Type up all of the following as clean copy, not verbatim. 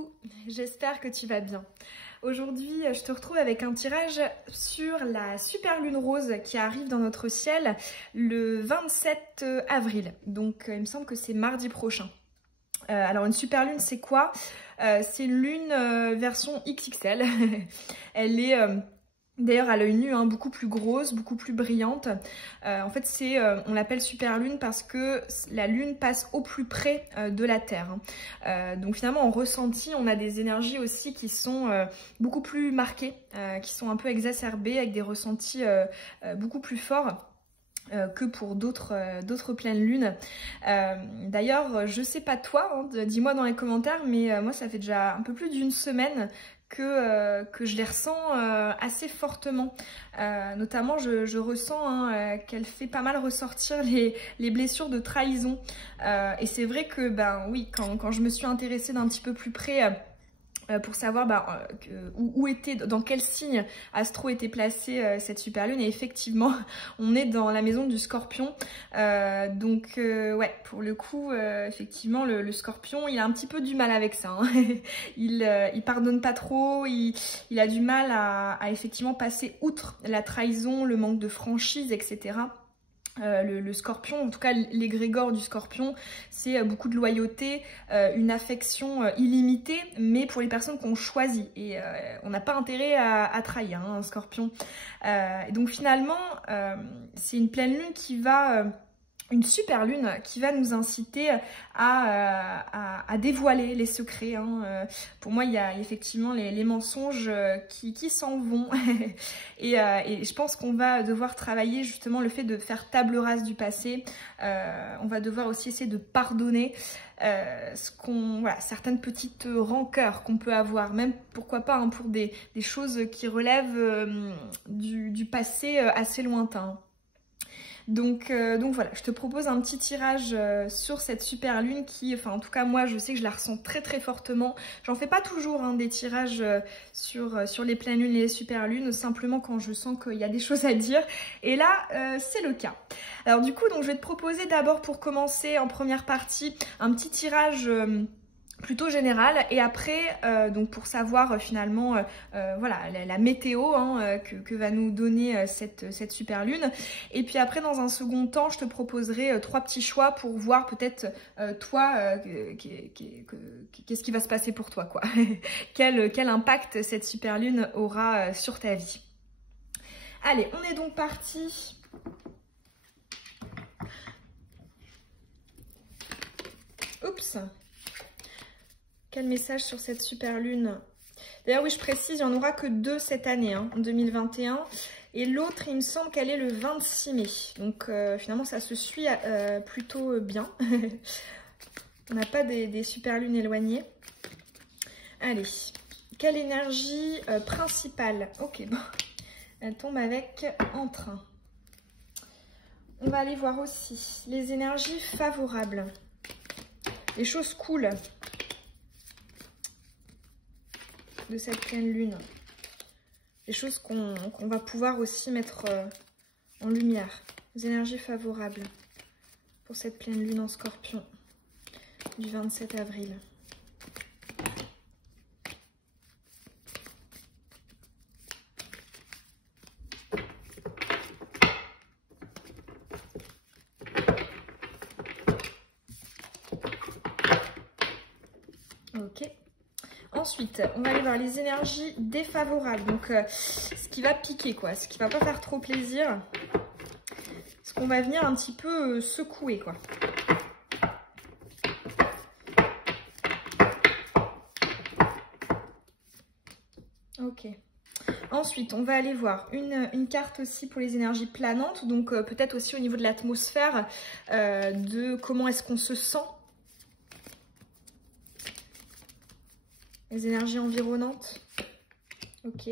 Coucou, j'espère que tu vas bien. Aujourd'hui, je te retrouve avec un tirage sur la super lune rose qui arrive dans notre ciel le 27 avril. Donc, il me semble que c'est mardi prochain. Alors, une super lune, c'est quoi? C'est une lune version XXL. Elle est... D'ailleurs à l'œil nu, hein, beaucoup plus grosse, beaucoup plus brillante. En fait, on l'appelle super lune parce que la lune passe au plus près de la Terre. Donc finalement, en ressenti, on a des énergies aussi qui sont beaucoup plus marquées, qui sont un peu exacerbées, avec des ressentis beaucoup plus forts. Que pour d'autres pleines lunes. D'ailleurs, je sais pas toi, hein, dis-moi dans les commentaires, mais moi ça fait déjà un peu plus d'une semaine que je les ressens assez fortement. Notamment, je ressens qu'elle fait pas mal ressortir les blessures de trahison. Et c'est vrai que, ben oui, quand je me suis intéressée d'un petit peu plus près pour savoir où était, dans quel signe astro était placée cette super lune, et effectivement on est dans la maison du Scorpion, ouais, pour le coup effectivement le Scorpion il a un petit peu du mal avec ça, hein. Il pardonne pas trop, il a du mal à effectivement passer outre la trahison, le manque de franchise, etc. Le Scorpion, en tout cas l'égrégore du Scorpion, c'est beaucoup de loyauté, une affection illimitée, mais pour les personnes qu'on choisit. Et on n'a pas intérêt à trahir, hein, un Scorpion. Donc finalement, c'est une pleine lune qui va... une super lune qui va nous inciter à dévoiler les secrets, hein. Pour moi, il y a effectivement les mensonges qui s'en vont. Et je pense qu'on va devoir travailler justement le fait de faire table rase du passé. On va devoir aussi essayer de pardonner voilà, certaines petites rancœurs qu'on peut avoir, même pourquoi pas, hein, pour des choses qui relèvent du passé assez lointain. Donc voilà, je te propose un petit tirage sur cette super lune qui, enfin en tout cas moi je sais que je la ressens très très fortement. J'en fais pas toujours, hein, des tirages sur les pleines lunes et les super lunes, simplement quand je sens qu'il y a des choses à dire. Et là c'est le cas. Alors du coup, donc, je vais te proposer d'abord pour commencer en première partie un petit tirage... plutôt général, et après donc pour savoir finalement voilà la météo, hein, que va nous donner cette super lune. Et puis après, dans un second temps, je te proposerai trois petits choix pour voir peut-être toi qu'est-ce qui va se passer pour toi, quoi. Quel impact cette super lune aura sur ta vie. Allez, on est donc parti. Oups. Quel message sur cette super lune? D'ailleurs, oui, je précise, il n'y en aura que deux cette année, hein, en 2021. Et l'autre, il me semble qu'elle est le 26 mai. Donc, finalement, ça se suit plutôt bien. On n'a pas des super lunes éloignées. Allez, quelle énergie principale? Ok, bon. Elle tombe avec entrain. On va aller voir aussi les énergies favorables. Les choses cool de cette pleine lune, des choses qu'on va pouvoir aussi mettre en lumière, les énergies favorables pour cette pleine lune en Scorpion du 27 avril. Ok. Ensuite, on va aller voir les énergies défavorables, donc ce qui va piquer, quoi, ce qui va pas faire trop plaisir, ce qu'on va venir un petit peu secouer, quoi. Ok. Ensuite, on va aller voir une carte aussi pour les énergies planantes, donc peut-être aussi au niveau de l'atmosphère, de comment est-ce qu'on se sent. Les énergies environnantes. Ok.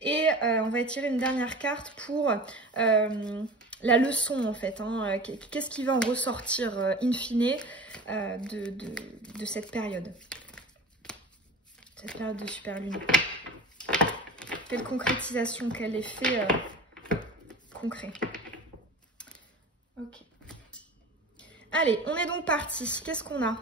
Et on va tirer une dernière carte pour la leçon, en fait, hein. Qu'est-ce qui va en ressortir in fine de cette période? Cette période de super lune. Quelle concrétisation, quel effet concret. Ok. Allez, on est donc parti. Qu'est-ce qu'on a?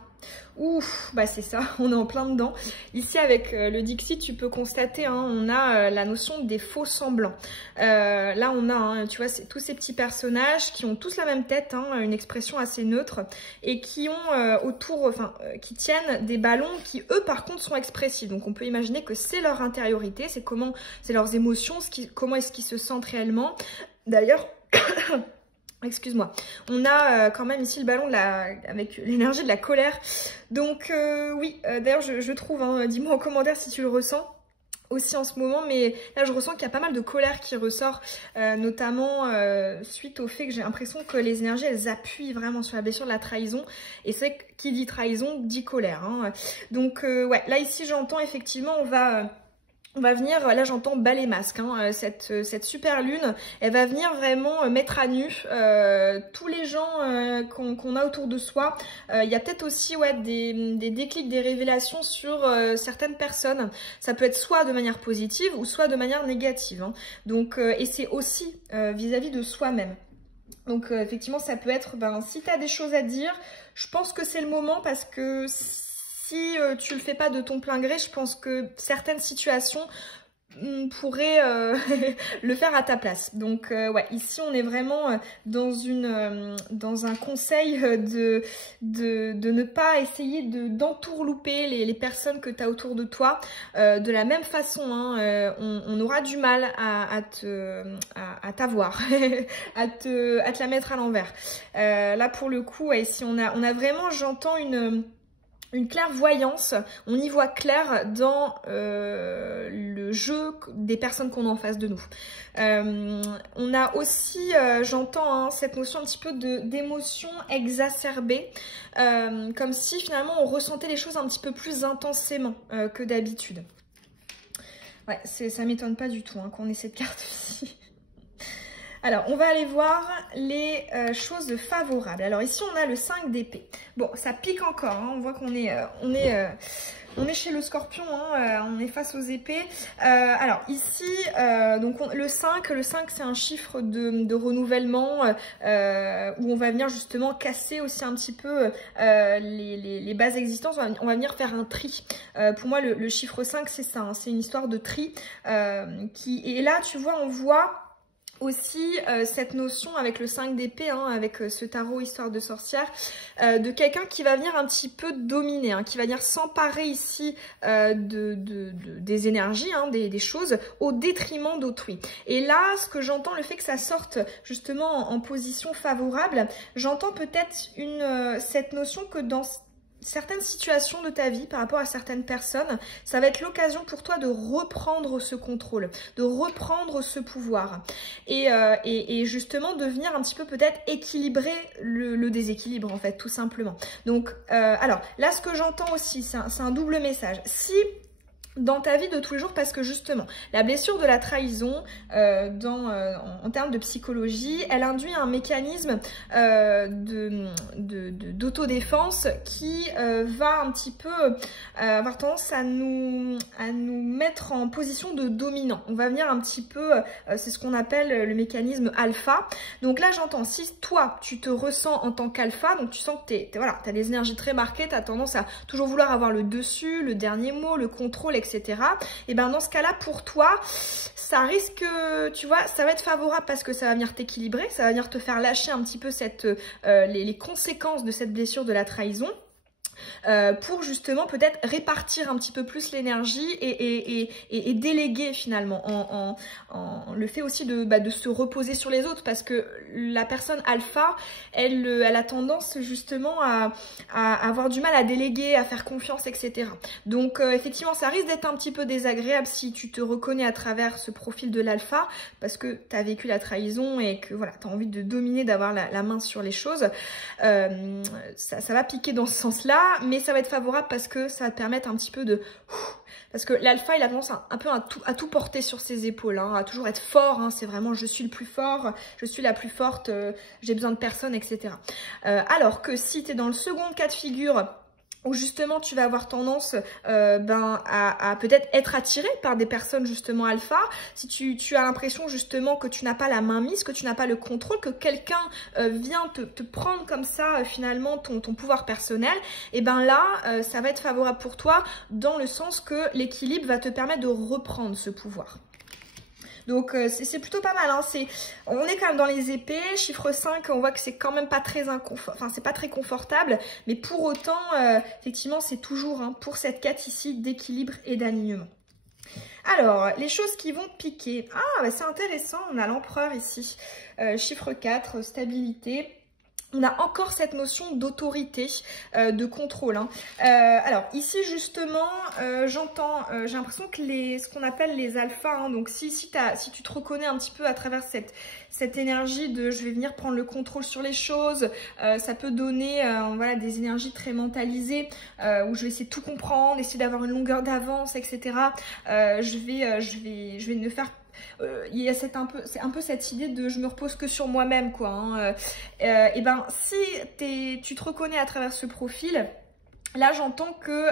Ouf, bah c'est ça, on est en plein dedans. Ici avec le Dixit, tu peux constater, hein, on a la notion des faux semblants. Là on a, hein, tu vois, tous ces petits personnages qui ont tous la même tête, hein, une expression assez neutre, et qui ont qui tiennent des ballons qui eux par contre sont expressifs. Donc on peut imaginer que c'est leur intériorité, c'est leurs émotions, comment est-ce qu'ils se sentent réellement. D'ailleurs... Excuse-moi, on a quand même ici le ballon avec l'énergie de la colère. Donc oui, d'ailleurs je trouve, hein, dis-moi en commentaire si tu le ressens aussi en ce moment, mais là je ressens qu'il y a pas mal de colère qui ressort, notamment suite au fait que j'ai l'impression que les énergies elles appuient vraiment sur la blessure de la trahison, et c'est que qui dit trahison dit colère, hein. Donc ouais, là ici j'entends effectivement on va venir, là j'entends bas les masques, hein, cette super lune, elle va venir vraiment mettre à nu tous les gens qu'on a autour de soi. Il y a peut-être aussi ouais, des déclics, des révélations sur certaines personnes. Ça peut être soit de manière positive ou soit de manière négative, hein. Donc, et c'est aussi vis-à-vis de soi-même. Donc effectivement ça peut être, si tu as des choses à dire, je pense que c'est le moment parce que... Si tu le fais pas de ton plein gré, je pense que certaines situations pourraient le faire à ta place. Donc ouais, ici on est vraiment dans un conseil de ne pas essayer d'entourlouper les personnes que tu as autour de toi. De la même façon, hein, on aura du mal à t'avoir, à te la mettre à l'envers. Là pour le coup, ouais, ici on a vraiment, j'entends une clairvoyance, on y voit clair dans le jeu des personnes qu'on a en face de nous. On a aussi, j'entends, hein, cette notion un petit peu d'émotion exacerbée, comme si finalement on ressentait les choses un petit peu plus intensément que d'habitude. Ouais, ça m'étonne pas du tout hein, qu'on ait cette carte ici. Alors, on va aller voir les choses favorables. Alors ici, on a le 5 d'épée. Bon, ça pique encore, hein. On voit qu'on est, on est chez le scorpion, hein. On est face aux épées. Alors ici, donc le 5 c'est un chiffre de renouvellement où on va venir justement casser aussi un petit peu les bases existantes. On va venir faire un tri. Pour moi, le chiffre 5, c'est ça, hein. C'est une histoire de tri. Et là, tu vois, on voit... Aussi cette notion avec le 5 d'épée, hein, avec ce tarot histoire de sorcière, de quelqu'un qui va venir un petit peu dominer, hein, qui va venir s'emparer ici des énergies, hein, des choses, au détriment d'autrui. Et là, ce que j'entends, le fait que ça sorte justement en position favorable, j'entends peut-être cette notion que dans certaines situations de ta vie, par rapport à certaines personnes, ça va être l'occasion pour toi de reprendre ce contrôle, de reprendre ce pouvoir et justement de venir un petit peu peut-être équilibrer le déséquilibre en fait, tout simplement. Donc, alors là, ce que j'entends aussi, c'est un double message. Si dans ta vie de tous les jours, parce que justement, la blessure de la trahison, en termes de psychologie, elle induit un mécanisme d'autodéfense qui va un petit peu avoir tendance à nous mettre en position de dominant. On va venir un petit peu, c'est ce qu'on appelle le mécanisme alpha. Donc là, j'entends, si toi, tu te ressens en tant qu'alpha, donc tu sens que voilà, tu as des énergies très marquées, tu as tendance à toujours vouloir avoir le dessus, le dernier mot, le contrôle, etc. Et ben dans ce cas-là, pour toi, ça risque, tu vois, ça va être favorable parce que ça va venir t'équilibrer, ça va venir te faire lâcher un petit peu les conséquences de cette blessure de la trahison. Pour justement peut-être répartir un petit peu plus l'énergie et déléguer finalement le fait aussi de se reposer sur les autres, parce que la personne alpha, elle a tendance justement à avoir du mal à déléguer, à faire confiance, etc. Donc effectivement ça risque d'être un petit peu désagréable si tu te reconnais à travers ce profil de l'alpha, parce que tu as vécu la trahison et que voilà, tu as envie de dominer, d'avoir la main sur les choses. Ça va piquer dans ce sens-là, mais ça va être favorable parce que ça va te permettre un petit peu de... Parce que l'alpha, il a tendance un peu à tout porter sur ses épaules, hein, à toujours être fort, hein, c'est vraiment je suis le plus fort, je suis la plus forte, j'ai besoin de personne, etc. Alors que si tu es dans le second cas de figure, où justement tu vas avoir tendance à peut-être être attiré par des personnes justement alpha, si tu as l'impression justement que tu n'as pas la main mise, que tu n'as pas le contrôle, que quelqu'un vient te prendre comme ça finalement ton pouvoir personnel, et ben là ça va être favorable pour toi dans le sens que l'équilibre va te permettre de reprendre ce pouvoir. Donc c'est plutôt pas mal, hein. On est quand même dans les épées, chiffre 5, on voit que c'est quand même pas très c'est pas très confortable, mais pour autant, effectivement, c'est toujours pour cette quête ici d'équilibre et d'alignement. Alors, les choses qui vont piquer. Ah, bah c'est intéressant, on a l'empereur ici, chiffre 4, stabilité. On a encore cette notion d'autorité, de contrôle. Alors ici justement, j'ai l'impression que ce qu'on appelle les alphas, donc si tu te reconnais un petit peu à travers cette énergie de je vais venir prendre le contrôle sur les choses, ça peut donner voilà, des énergies très mentalisées, où je vais essayer de tout comprendre, essayer d'avoir une longueur d'avance, etc. Je vais me faire... il y a c'est un peu cette idée de je me repose que sur moi-même, quoi. Et ben si tu te reconnais à travers ce profil, là j'entends que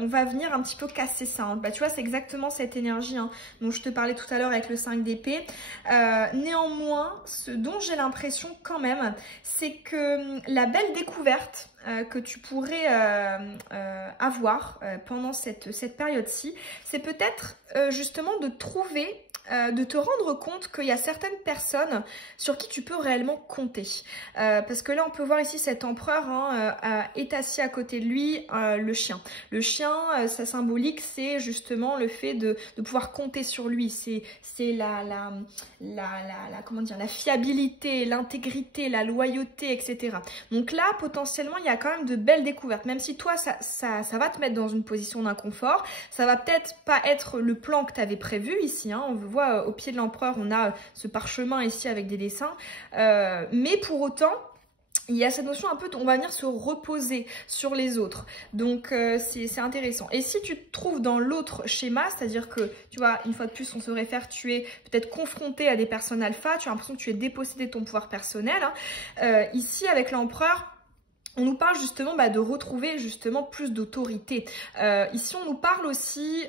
on va venir un petit peu casser ça. Bah tu vois, c'est exactement cette énergie dont je te parlais tout à l'heure avec le 5 d'épée. Néanmoins, ce dont j'ai l'impression quand même, c'est que la belle découverte que tu pourrais avoir pendant cette période-ci, c'est peut-être justement de trouver, de te rendre compte qu'il y a certaines personnes sur qui tu peux réellement compter. Parce que là, on peut voir ici cet empereur est assis à côté de lui, le chien. Le chien, sa symbolique, c'est justement le fait de pouvoir compter sur lui. C'est comment dire, la fiabilité, l'intégrité, la loyauté, etc. Donc là, potentiellement, il y a quand même de belles découvertes. Même si toi, ça va te mettre dans une position d'inconfort, ça va peut-être pas être le plan que tu avais prévu ici. On voit au pied de l'empereur, on a ce parchemin ici avec des dessins. Mais pour autant, il y a cette notion un peu, on va venir se reposer sur les autres. Donc, c'est intéressant. Et si tu te trouves dans l'autre schéma, c'est-à-dire que, tu vois, une fois de plus, on se réfère, tu es peut-être confronté à des personnes alpha, tu as l'impression que tu es dépossédé de ton pouvoir personnel. Ici, avec l'empereur, on nous parle justement de retrouver justement plus d'autorité. Ici, on nous parle aussi,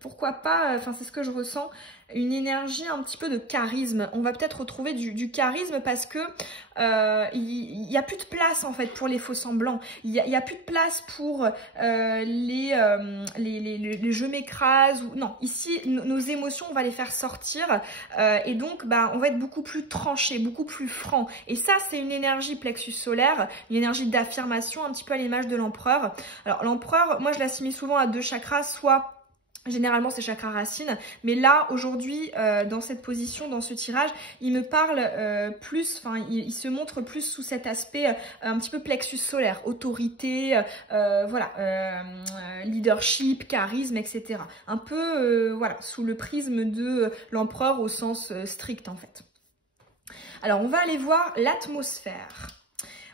pourquoi pas, c'est ce que je ressens, une énergie un petit peu de charisme. On va peut-être retrouver du charisme parce que il n'y a plus de place en fait pour les faux semblants. Il y a plus de place pour les je m'écrase ou non. Ici, nos émotions, on va les faire sortir et donc on va être beaucoup plus tranché, beaucoup plus franc. Et ça, c'est une énergie plexus solaire, une énergie d'affirmation, un petit peu à l'image de l'empereur. Alors l'empereur, moi je l'assimile souvent à deux chakras, soit généralement c'est chakra racine, mais là aujourd'hui dans cette position, dans ce tirage, il me parle plus, il se montre plus sous cet aspect un petit peu plexus solaire, autorité, voilà, leadership, charisme, etc. Un peu voilà, sous le prisme de l'empereur au sens strict en fait. Alors on va aller voir l'atmosphère.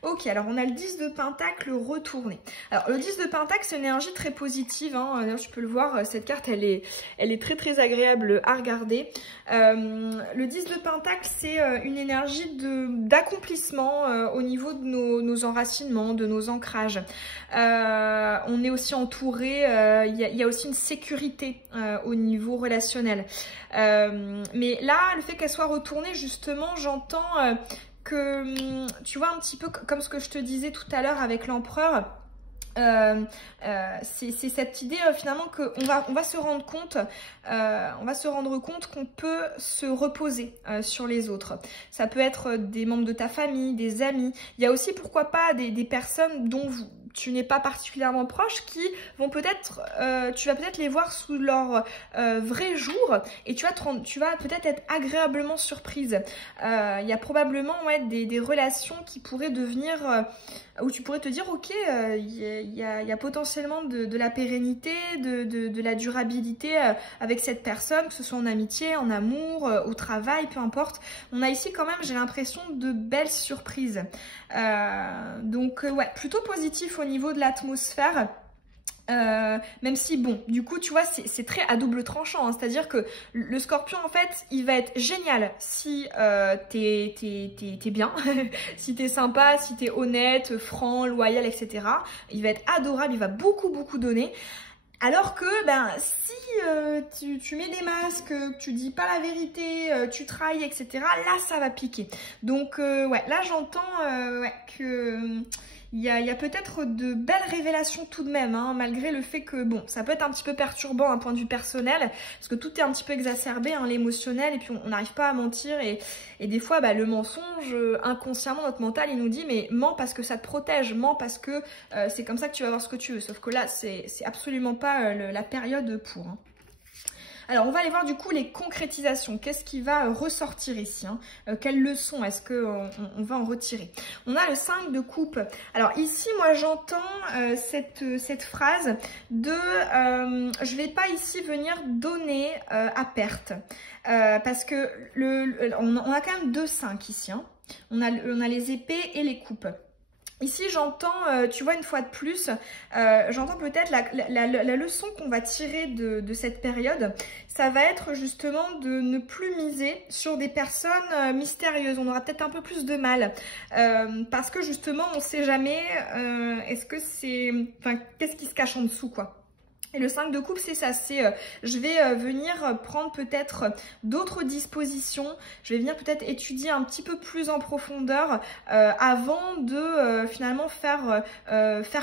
Ok, alors on a le 10 de Pentacle retourné. Alors le 10 de Pentacle, c'est une énergie très positive. D'ailleurs, tu peux le voir, cette carte, elle est très très agréable à regarder. Le 10 de Pentacle, c'est une énergie d'accomplissement au niveau de nos enracinements, de nos ancrages. On est aussi entouré, il y a aussi une sécurité au niveau relationnel. Mais là, le fait qu'elle soit retournée, justement, j'entends... que tu vois un petit peu comme ce que je te disais tout à l'heure avec l'empereur, c'est cette idée finalement qu'on va se rendre compte, qu'on peut se reposer sur les autres. Ça peut être des membres de ta famille, des amis. Il y a aussi pourquoi pas des personnes dont tu n'es pas particulièrement proche qui vont peut-être, tu vas peut-être les voir sous leur vrai jour et tu vas peut-être être agréablement surprise. Il y a probablement des relations qui pourraient devenir, où tu pourrais te dire ok, il y a potentiellement de la pérennité, de la durabilité avec cette personne, que ce soit en amitié, en amour, au travail, peu importe. On a ici quand même, j'ai l'impression, de belles surprises. Donc ouais, plutôt positif au niveau de l'atmosphère. Même si bon, du coup tu vois c'est très à double tranchant, hein. C'est-à-dire que le Scorpion en fait il va être génial si t'es bien, si t'es sympa, si t'es honnête, franc, loyal, etc. Il va être adorable, il va beaucoup donner. Alors que ben si tu mets des masques, que tu dis pas la vérité, tu trahis, etc. Là ça va piquer. Donc ouais, là j'entends ouais, que il y a peut-être de belles révélations tout de même, hein, malgré le fait que bon, ça peut être un petit peu perturbant d'un point de vue personnel, parce que tout est un petit peu exacerbé, hein, l'émotionnel, et puis on n'arrive pas à mentir, et des fois bah, le mensonge, inconsciemment notre mental il nous dit mais mens parce que ça te protège, mens parce que c'est comme ça que tu vas avoir ce que tu veux, sauf que là c'est absolument pas la période pour, hein. Alors, on va aller voir du coup les concrétisations. Qu'est-ce qui va ressortir ici, hein? Quelles leçons est-ce qu'on va en retirer? On a le 5 de coupe. Alors ici, moi j'entends cette phrase de je vais pas ici venir donner à perte. Parce que on a quand même 2-5 ici, hein. On a les épées et les coupes. Ici, j'entends, tu vois, une fois de plus, j'entends peut-être la leçon qu'on va tirer de cette période. Ça va être justement de ne plus miser sur des personnes mystérieuses. On aura peut-être un peu plus de mal. Parce que justement, on ne sait jamais, est-ce que c'est... Enfin, qu'est-ce qui se cache en dessous, quoi. Et le 5 de coupe, c'est ça, c'est je vais venir prendre peut-être d'autres dispositions, je vais venir peut-être étudier un petit peu plus en profondeur avant de finalement faire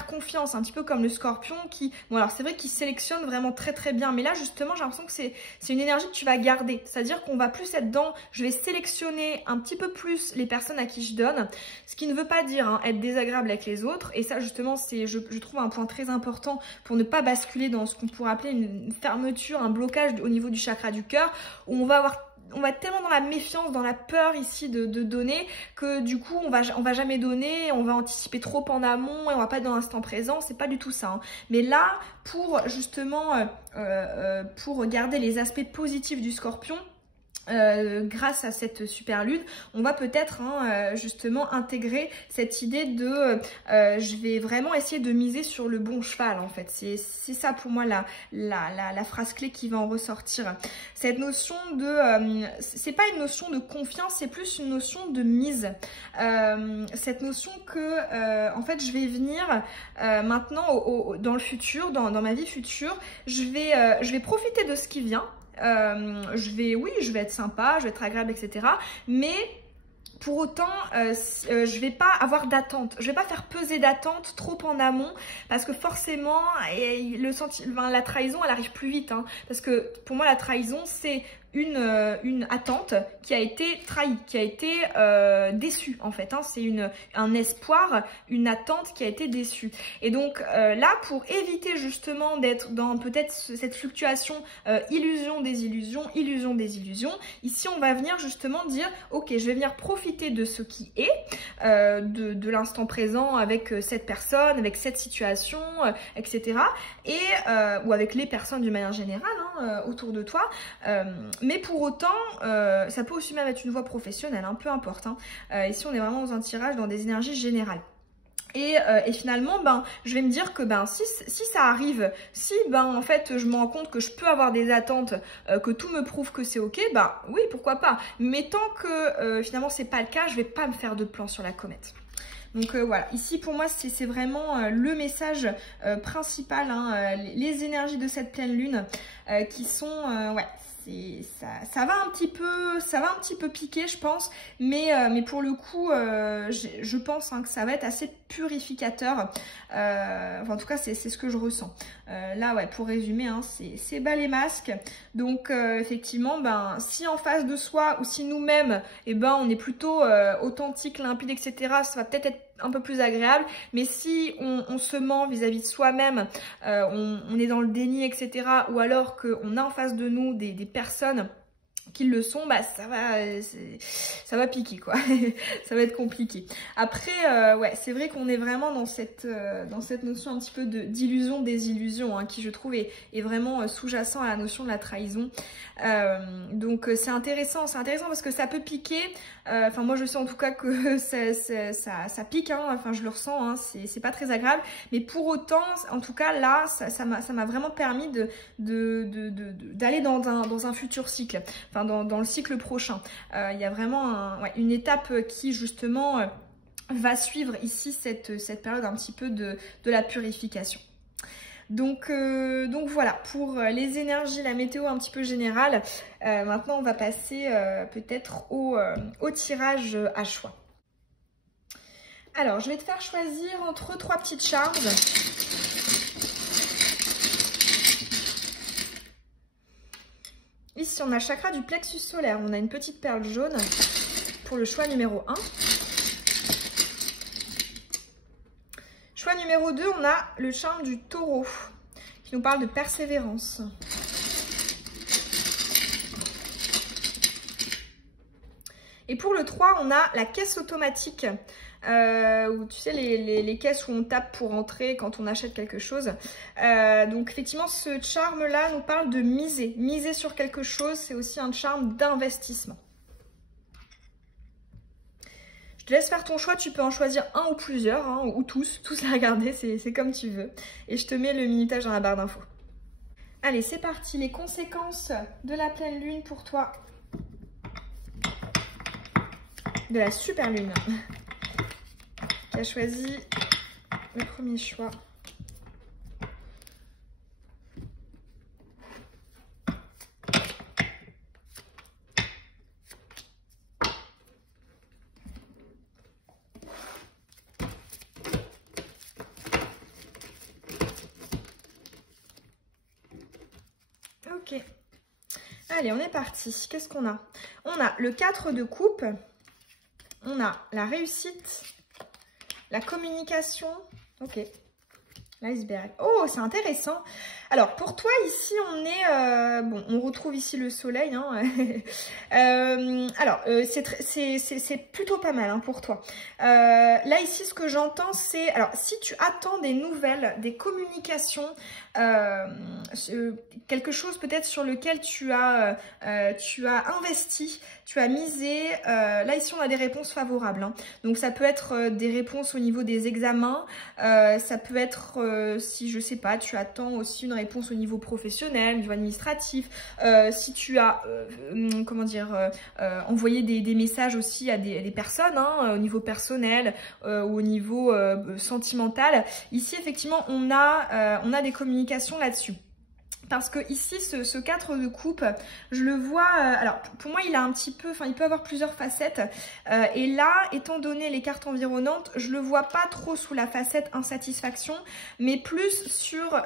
confiance, un petit peu comme le Scorpion qui, bon alors c'est vrai qu'il sélectionne vraiment très bien, mais là justement j'ai l'impression que c'est une énergie que tu vas garder, c'est-à-dire qu'on va plus être dans, je vais sélectionner un petit peu plus les personnes à qui je donne, ce qui ne veut pas dire hein, être désagréable avec les autres, et ça justement c'est je trouve un point très important pour ne pas basculer dans ce qu'on pourrait appeler une fermeture, un blocage au niveau du chakra du cœur, où on va être tellement dans la méfiance, dans la peur ici de donner, que du coup on va jamais donner, on va anticiper trop en amont et on va pas être dans l'instant présent, c'est pas du tout ça, hein. Mais là, pour justement, pour garder les aspects positifs du Scorpion, grâce à cette super lune, on va peut-être hein, justement intégrer cette idée de je vais vraiment essayer de miser sur le bon cheval en fait. C'est ça pour moi la phrase clé qui va en ressortir. Cette notion de c'est pas une notion de confiance, c'est plus une notion de mise. Cette notion que en fait je vais venir maintenant dans le futur, dans ma vie future, je vais profiter de ce qui vient. Je vais être sympa, je vais être agréable, etc. Mais pour autant, je vais pas avoir d'attente. Je vais pas faire peser d'attente trop en amont parce que forcément, la trahison, elle arrive plus vite. Hein, parce que pour moi, la trahison, c'est une attente qui a été trahie, qui a été déçue en fait. Hein. C'est un espoir, une attente qui a été déçue. Et donc là, pour éviter justement d'être dans peut-être cette fluctuation illusion, désillusion, ici on va venir justement dire ok, je vais venir profiter de ce qui est, de l'instant présent avec cette personne, avec cette situation, etc. Et, ou avec les personnes d'une manière générale hein, autour de toi. Mais pour autant, ça peut aussi même être une voie professionnelle, hein, peu importe. Hein. Ici, on est vraiment dans un tirage dans des énergies générales. Et finalement, ben, je vais me dire que ben, si ça arrive, si ben, en fait, je me rends compte que je peux avoir des attentes, que tout me prouve que c'est ok, ben oui, pourquoi pas. Mais tant que finalement, c'est pas le cas, je vais pas me faire de plan sur la comète. Donc voilà, ici pour moi c'est vraiment le message principal, hein, les énergies de cette pleine lune qui sont, ouais, ça va un petit peu piquer je pense, mais pour le coup je pense hein, que ça va être assez purificateur, enfin, en tout cas c'est ce que je ressens. Là ouais, pour résumer hein, c'est bas les masques, donc effectivement ben si en face de soi ou si nous-mêmes eh ben on est plutôt authentique, limpide, etc., ça va peut-être être un peu plus agréable, mais si on se ment vis-à-vis de soi-même, on est dans le déni, etc., ou alors qu'on a en face de nous des personnes qu'ils le sont, bah ça va piquer quoi. Ça va être compliqué. Après, ouais, c'est vrai qu'on est vraiment dans cette notion un petit peu d'illusion, désillusion, hein, qui je trouve est vraiment sous-jacent à la notion de la trahison. Donc c'est intéressant parce que ça peut piquer. Enfin moi je sais en tout cas que ça pique, hein, enfin je le ressens, hein, c'est pas très agréable. Mais pour autant, en tout cas là, ça m'a vraiment permis d'aller dans un futur cycle. Enfin, dans le cycle prochain. Il y a vraiment une étape qui justement va suivre ici cette période un petit peu de la purification. Donc voilà, pour les énergies, la météo un petit peu générale. Maintenant, on va passer peut-être au tirage à choix. Alors, je vais te faire choisir entre 3 petites charges. Ici, on a chakra du plexus solaire. On a une petite perle jaune pour le choix numéro 1. Choix numéro 2, on a le charme du taureau qui nous parle de persévérance. Et pour le 3, on a la caisse automatique. Où tu sais les caisses où on tape pour entrer quand on achète quelque chose. Donc effectivement ce charme là nous parle de miser sur quelque chose. C'est aussi un charme d'investissement. Je te laisse faire ton choix, tu peux en choisir un ou plusieurs, hein, ou tous les regarder, c'est comme tu veux. Et je te mets le minutage dans la barre d'infos. Allez, c'est parti, les conséquences de la pleine lune pour toi. De la super lune. Qui a choisi le premier choix. Ok. Allez, on est parti. Qu'est-ce qu'on a? On a le 4 de coupe. On a la réussite. La communication. Ok. L'iceberg. Oh, c'est intéressant. Alors, pour toi, ici, on est... bon, on retrouve ici le soleil. Hein. C'est plutôt pas mal hein, pour toi. Là, ici, ce que j'entends, c'est... Alors, si tu attends des nouvelles, des communications, quelque chose peut-être sur lequel tu as investi, tu as misé, là, ici, on a des réponses favorables. Hein. Donc, ça peut être des réponses au niveau des examens. Ça peut être, si je sais pas, tu attends aussi une réponse au niveau professionnel, au niveau administratif, si tu as, comment dire, envoyé des messages aussi à des personnes, hein, au niveau personnel ou au niveau sentimental. Ici, effectivement, on a des communications là-dessus. Parce que ici, ce 4 de coupe, je le vois, alors pour moi il a un petit peu, enfin il peut avoir plusieurs facettes. Et là, étant donné les cartes environnantes, je le vois pas trop sous la facette insatisfaction, mais plus sur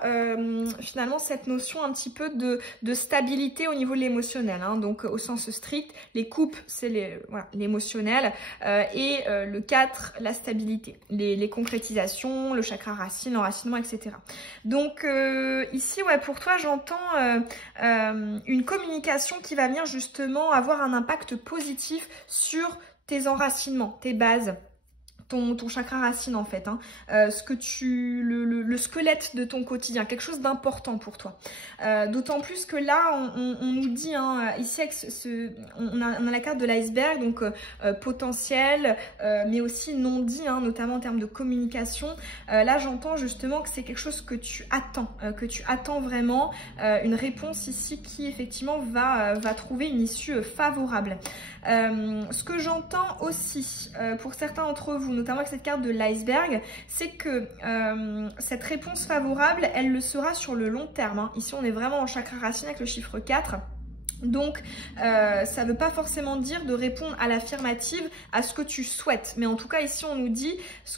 finalement cette notion un petit peu de stabilité au niveau de l'émotionnel. Hein. Donc au sens strict, les coupes c'est l'émotionnel et le 4, la stabilité, les concrétisations, le chakra racine, l'enracinement, etc. Donc ici, ouais, pour toi, j'entends une communication qui va venir justement avoir un impact positif sur tes enracinements, tes bases. Ton chakra racine en fait, hein. Le squelette de ton quotidien, quelque chose d'important pour toi. D'autant plus que là, on nous dit, hein, ici, on a la carte de l'iceberg, donc potentiel, mais aussi non dit, hein, notamment en termes de communication. Là, j'entends justement que c'est quelque chose que tu attends vraiment, une réponse ici qui effectivement va trouver une issue favorable. Ce que j'entends aussi pour certains d'entre vous, notamment avec cette carte de l'iceberg, c'est que cette réponse favorable, elle le sera sur le long terme. Hein. Ici, on est vraiment en chakra racine avec le chiffre 4. Donc, ça ne veut pas forcément dire de répondre à l'affirmative à ce que tu souhaites. Mais en tout cas, ici, on nous dit ce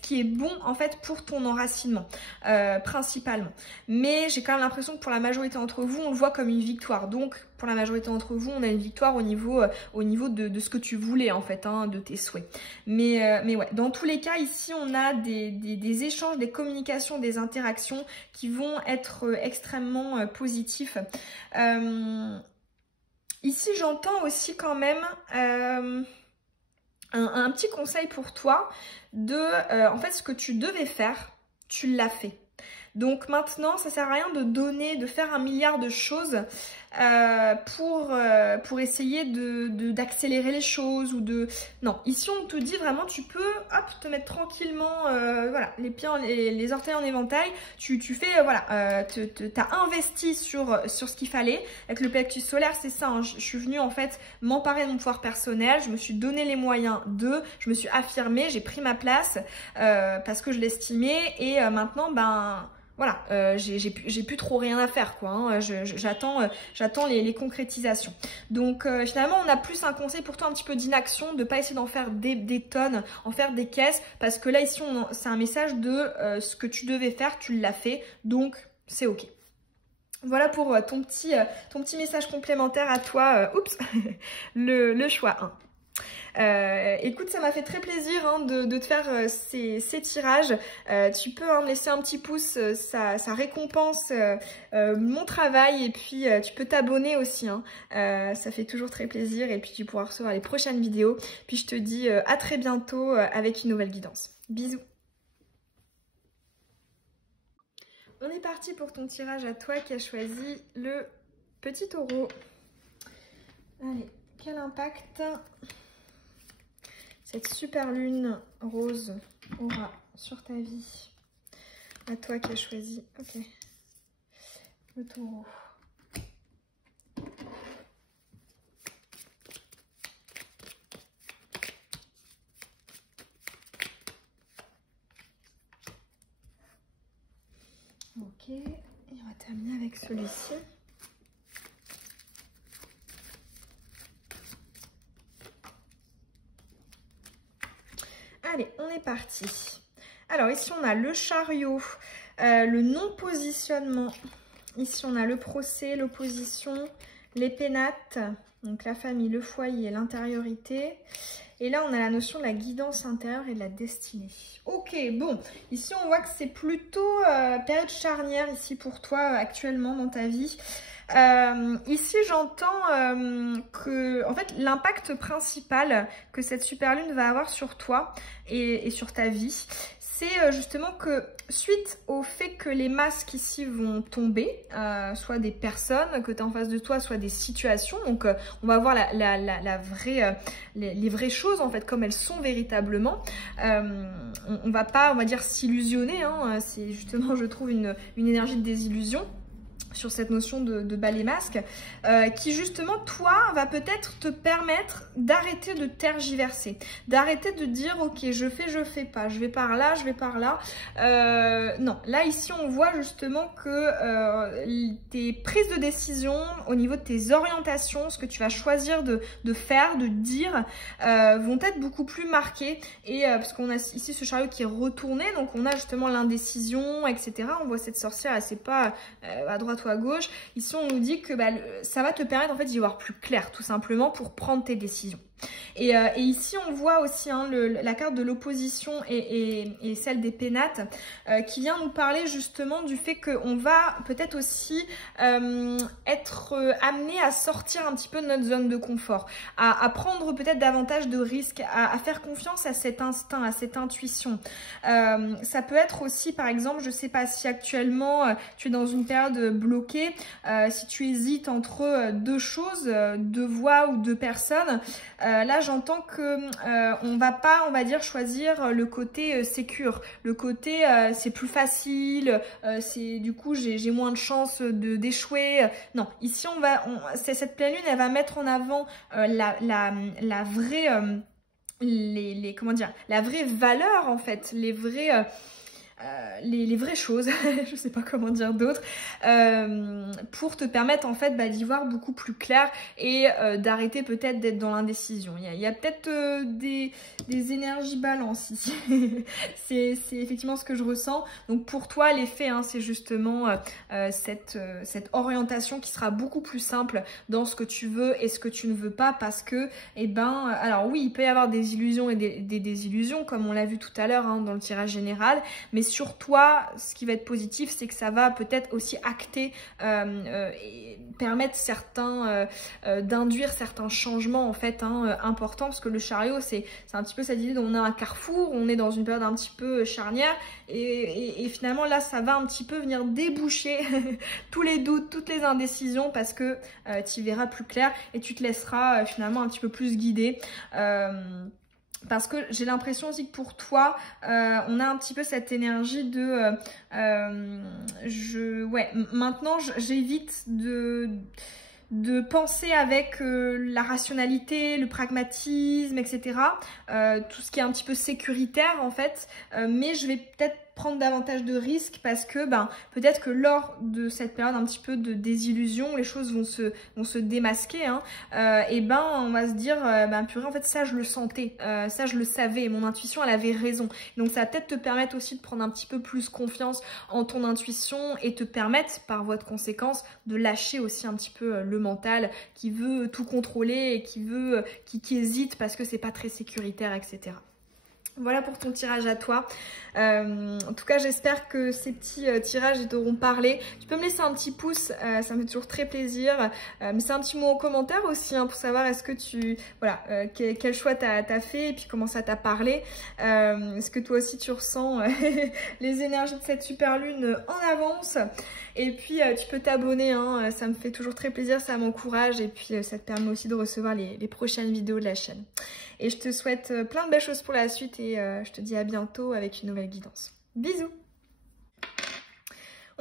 qui est bon, en fait, pour ton enracinement, principalement. Mais j'ai quand même l'impression que pour la majorité d'entre vous, on le voit comme une victoire. Donc, pour la majorité d'entre vous, on a une victoire au niveau de ce que tu voulais, en fait, hein, de tes souhaits. Mais ouais, dans tous les cas, ici, on a des échanges, des communications, des interactions qui vont être extrêmement positifs. Ici, j'entends aussi quand même un petit conseil pour toi en fait, ce que tu devais faire, tu l'as fait. Donc maintenant, ça sert à rien de donner, de faire un milliard de choses pour essayer d'accélérer les choses ou de... Non, ici on te dit vraiment, tu peux hop, te mettre tranquillement, voilà, les pieds, les orteils en éventail, tu fais, voilà, t'as investi sur ce qu'il fallait. Avec le plexus solaire, c'est ça, hein, je suis venue en fait m'emparer de mon pouvoir personnel, je me suis donné les moyens je me suis affirmée, j'ai pris ma place parce que je l'estimais et maintenant, ben... Voilà, j'ai plus trop rien à faire, quoi. Hein. J'attends les concrétisations. Donc finalement, on a plus un conseil pour toi un petit peu d'inaction, de pas essayer d'en faire des tonnes, en faire des caisses, parce que là ici, c'est un message de ce que tu devais faire, tu l'as fait, donc c'est ok. Voilà pour ton petit message complémentaire à toi. Oups, le choix 1. Écoute, ça m'a fait très plaisir hein, de te faire ces tirages. Tu peux me laisser un petit pouce, ça récompense mon travail et puis tu peux t'abonner aussi. Hein. Ça fait toujours très plaisir et puis tu pourras recevoir les prochaines vidéos. Puis je te dis à très bientôt avec une nouvelle guidance. Bisous. On est parti pour ton tirage à toi qui as choisi le petit taureau. Allez, quel impact cette super lune rose aura sur ta vie. À toi qui as choisi, ok, le taureau. Ok, et on va terminer avec celui-ci. Allez, on est parti. Alors ici on a le chariot, le non-positionnement. Ici on a le procès, l'opposition, les pénates, donc la famille, le foyer, l'intériorité. Et là on a la notion de la guidance intérieure et de la destinée. Ok, bon, ici on voit que c'est plutôt période charnière ici pour toi actuellement dans ta vie. Ici j'entends que en fait l'impact principal que cette super lune va avoir sur toi et sur ta vie, c'est justement que suite au fait que les masques ici vont tomber, soit des personnes que tu as en face de toi, soit des situations, donc on va voir la vraie, les vraies choses en fait comme elles sont véritablement. On va pas, on va dire, s'illusionner, hein, c'est justement je trouve une énergie de désillusion sur cette notion de balai masque, qui justement, toi, va peut-être te permettre d'arrêter de tergiverser, d'arrêter de dire, ok, je fais pas, je vais par là, je vais par là. Non, là, ici, on voit justement que tes prises de décision, au niveau de tes orientations, ce que tu vas choisir de faire, de dire, vont être beaucoup plus marquées. Et parce qu'on a ici ce chariot qui est retourné, donc on a justement l'indécision, etc. On voit cette sorcière, elle sait pas à droite ou à gauche. Ici, on nous dit que ça va te permettre en fait d'y voir plus clair, tout simplement, pour prendre tes décisions. Et ici, on voit aussi hein, la carte de l'opposition et celle des pénates qui vient nous parler justement du fait qu'on va peut-être aussi être amené à sortir un petit peu de notre zone de confort, à prendre peut-être davantage de risques, à faire confiance à cet instinct, à cette intuition. Ça peut être aussi, par exemple, je sais pas si actuellement tu es dans une période bloquée, si tu hésites entre deux choses, deux voies ou deux personnes. Là, j'entends que on va pas, on va dire, choisir le côté sécure, le côté c'est plus facile, c'est du coup j'ai moins de chances d'échouer. Non, ici cette pleine lune, elle va mettre en avant la vraie comment dire, la vraie valeur en fait, les vraies choses, je sais pas comment dire d'autre, pour te permettre en fait d'y voir beaucoup plus clair et d'arrêter peut-être d'être dans l'indécision. Il y a peut-être des énergies balance ici. c'est effectivement ce que je ressens. Donc pour toi l'effet, hein, c'est justement cette orientation qui sera beaucoup plus simple dans ce que tu veux et ce que tu ne veux pas, parce que alors oui, il peut y avoir des illusions et des désillusions comme on l'a vu tout à l'heure hein, dans le tirage général, mais sur toi, ce qui va être positif, c'est que ça va peut-être aussi acter et permettre d'induire certains changements en fait importants, parce que le chariot c'est un petit peu cette idée dont on a un carrefour, on est dans une période un petit peu charnière et finalement là ça va un petit peu venir déboucher tous les doutes, toutes les indécisions, parce que tu y verras plus clair et tu te laisseras finalement un petit peu plus guider. Parce que j'ai l'impression aussi que pour toi, on a un petit peu cette énergie de... maintenant, j'évite de penser avec la rationalité, le pragmatisme, etc. Tout ce qui est un petit peu sécuritaire, en fait. Mais je vais peut-être prendre davantage de risques parce que peut-être que lors de cette période un petit peu de désillusion, les choses vont se démasquer, et on va se dire purée, en fait ça je le sentais, ça je le savais, mon intuition elle avait raison. Donc ça va peut-être te permettre aussi de prendre un petit peu plus confiance en ton intuition et te permettre par voie de conséquence de lâcher aussi un petit peu le mental qui veut tout contrôler et qui hésite parce que c'est pas très sécuritaire, etc. Voilà pour ton tirage à toi. En tout cas, j'espère que ces petits tirages t'auront parlé. Tu peux me laisser un petit pouce, ça me fait toujours très plaisir. Mais c'est un petit mot en commentaire aussi pour savoir est-ce que quel choix t'as fait et puis comment ça t'a parlé. Est-ce que toi aussi tu ressens les énergies de cette super lune en avance? Et puis tu peux t'abonner, ça me fait toujours très plaisir, ça m'encourage et puis ça te permet aussi de recevoir les prochaines vidéos de la chaîne. Et je te souhaite plein de belles choses pour la suite et je te dis à bientôt avec une nouvelle guidance. Bisous!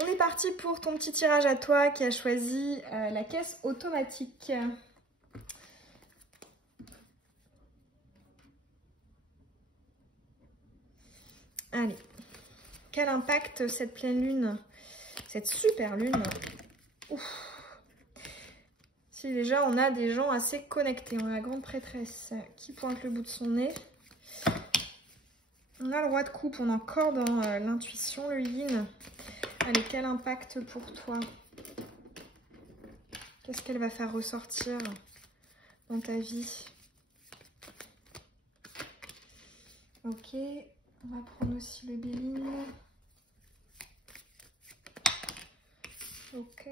On est parti pour ton petit tirage à toi qui a choisi la caisse automatique. Allez, quel impact cette pleine lune, cette super lune. Ouf. Si déjà on a des gens assez connectés, on a la grande prêtresse qui pointe le bout de son nez. On a le roi de coupe, on est encore dans l'intuition, le yin. Allez, quel impact pour toi? Qu'est-ce qu'elle va faire ressortir dans ta vie? Ok, on va prendre aussi le béline. Ok.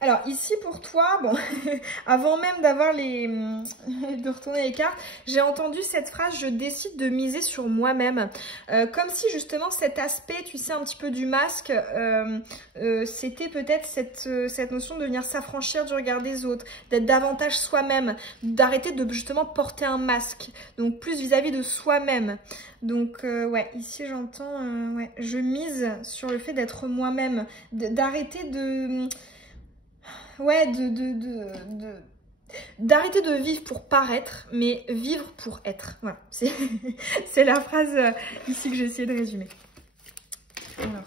Alors ici pour toi, bon, avant même d'avoir de retourner les cartes, j'ai entendu cette phrase: je décide de miser sur moi-même. Comme si justement cet aspect, tu sais, un petit peu du masque, c'était peut-être cette notion de venir s'affranchir du regard des autres, d'être davantage soi-même, d'arrêter de justement porter un masque, donc plus vis-à-vis de soi-même. Donc ouais, ici j'entends, je mise sur le fait d'être moi-même, d'arrêter d'arrêter de vivre pour paraître, mais vivre pour être. Voilà, c'est la phrase ici que j'ai essayé de résumer. Alors.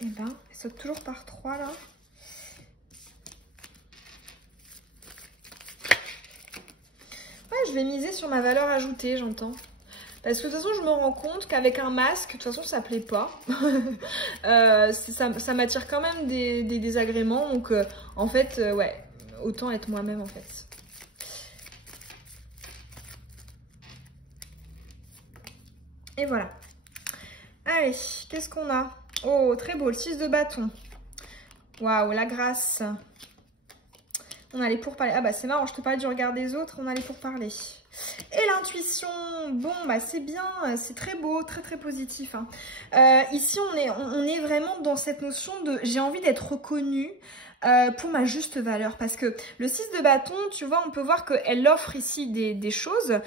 Et elle saute toujours par 3 là. Ouais, je vais miser sur ma valeur ajoutée, j'entends. Parce que de toute façon, je me rends compte qu'avec un masque, de toute façon, ça plaît pas. Ça m'attire quand même des désagréments. Donc, en fait, ouais, autant être moi-même, en fait. Et voilà. Allez, qu'est-ce qu'on a? Oh, très beau, le 6 de bâton. Waouh, la grâce. On a les pourparlers. Ah bah c'est marrant, je te parlais du regard des autres, on a les pourparlers. Et l'intuition, bon bah c'est bien, c'est très beau, très très positif. Ici on est vraiment dans cette notion de j'ai envie d'être reconnue pour ma juste valeur, parce que le 6 de bâton, tu vois, on peut voir qu'elle offre ici des choses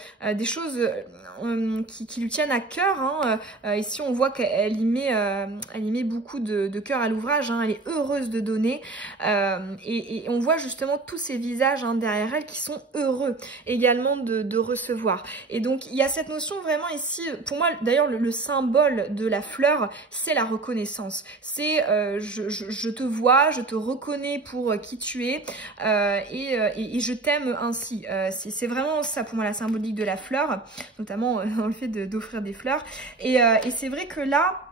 qui lui tiennent à cœur. Ici on voit qu'elle y met beaucoup de cœur à l'ouvrage, elle est heureuse de donner, et on voit justement tous ces visages derrière elle qui sont heureux également de recevoir. Et donc il y a cette notion vraiment ici, pour moi d'ailleurs le symbole de la fleur, c'est la reconnaissance, c'est je te vois, je te reconnais pour qui tu es, et je t'aime ainsi. C'est vraiment ça pour moi la symbolique de la fleur, notamment dans le fait d'offrir des fleurs. Et c'est vrai que là,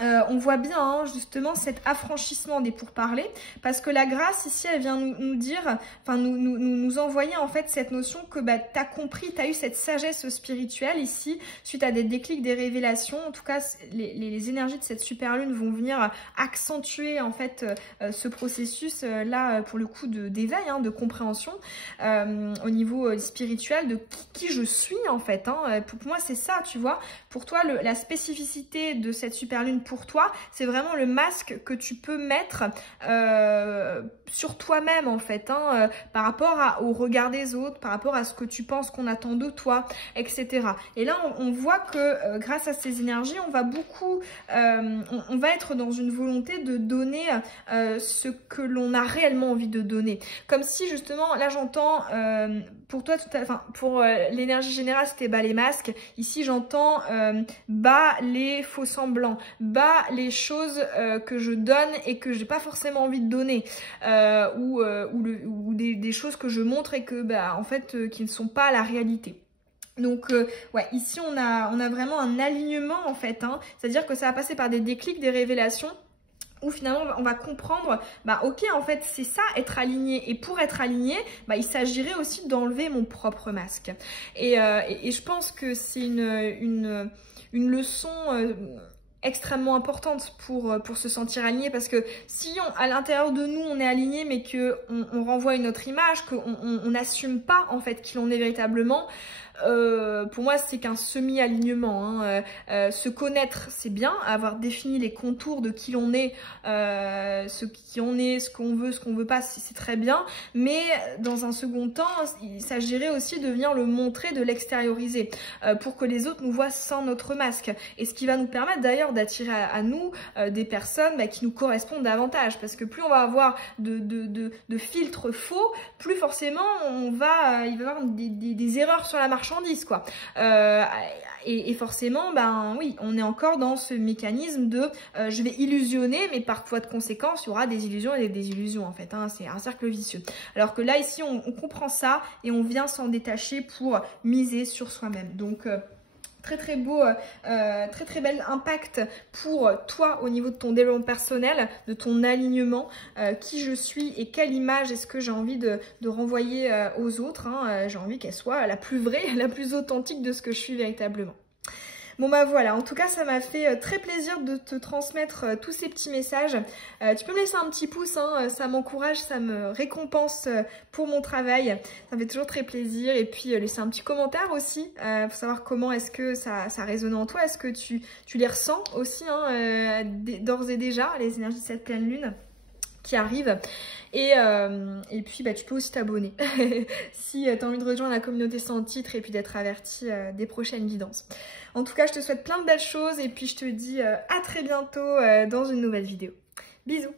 on voit bien hein, justement cet affranchissement des pourparlers, parce que la grâce ici elle vient nous dire, enfin nous envoyer en fait cette notion que bah, tu as compris, tu as eu cette sagesse spirituelle ici, suite à des déclics, des révélations. En tout cas les énergies de cette super lune vont venir accentuer en fait ce processus là pour le coup d'éveil, hein, de compréhension au niveau spirituel de qui je suis en fait. Hein. Pour moi c'est ça, tu vois, pour toi la spécificité de cette super lune pour toi, c'est vraiment le masque que tu peux mettre sur toi-même en fait, hein, par rapport au regard des autres, par rapport à ce que tu penses qu'on attend de toi, etc. Et là, on voit que grâce à ces énergies, on va beaucoup, on va être dans une volonté de donner ce que l'on a réellement envie de donner. Comme si justement, là j'entends, pour toi, pour l'énergie générale, c'était bas les masques. Ici, j'entends bas les faux semblants, bas les choses que je donne et que j'ai pas forcément envie de donner, ou des choses que je montre et que bah en fait qui ne sont pas la réalité. Donc ouais, ici on a vraiment un alignement en fait, hein. C'est-à-dire que ça va passer par des déclics, des révélations, où finalement on va comprendre, bah ok en fait c'est ça être aligné, et pour être aligné, bah il s'agirait aussi d'enlever mon propre masque. Et je pense que c'est une leçon extrêmement importante pour se sentir aligné, parce que si à l'intérieur de nous on est aligné mais que on renvoie une autre image, qu'on n'assume pas en fait qui l'on est véritablement, pour moi c'est qu'un semi-alignement, hein. Se connaître c'est bien, avoir défini les contours de qui l'on est, ce qui on est, ce qu'on veut pas, c'est très bien, mais dans un second temps il s'agirait aussi de venir le montrer, de l'extérioriser, pour que les autres nous voient sans notre masque, et ce qui va nous permettre d'ailleurs d'attirer à nous des personnes bah, qui nous correspondent davantage, parce que plus on va avoir de filtres faux, plus forcément il va y avoir des erreurs sur la marchandise, quoi. Et forcément, ben oui, on est encore dans ce mécanisme de je vais illusionner, mais par voie de conséquence, il y aura des illusions et des désillusions en fait, hein, c'est un cercle vicieux. Alors que là, ici, on comprend ça et on vient s'en détacher pour miser sur soi-même. Donc très très beau, très bel impact pour toi au niveau de ton développement personnel, de ton alignement, qui je suis et quelle image est-ce que j'ai envie de renvoyer aux autres, hein. J'ai envie qu'elle soit la plus vraie, la plus authentique de ce que je suis véritablement. Bon bah voilà, en tout cas ça m'a fait très plaisir de te transmettre tous ces petits messages. Tu peux me laisser un petit pouce, hein, ça m'encourage, ça me récompense pour mon travail. Ça me fait toujours très plaisir. Et puis laisser un petit commentaire aussi, pour savoir comment est-ce que ça résonne en toi. Est-ce que tu les ressens aussi, hein, d'ores et déjà, les énergies de cette pleine lune qui arrive. Et puis bah, tu peux aussi t'abonner si tu as envie de rejoindre la communauté sans titre et puis d'être averti des prochaines guidances. En tout cas, je te souhaite plein de belles choses et puis je te dis à très bientôt dans une nouvelle vidéo. Bisous!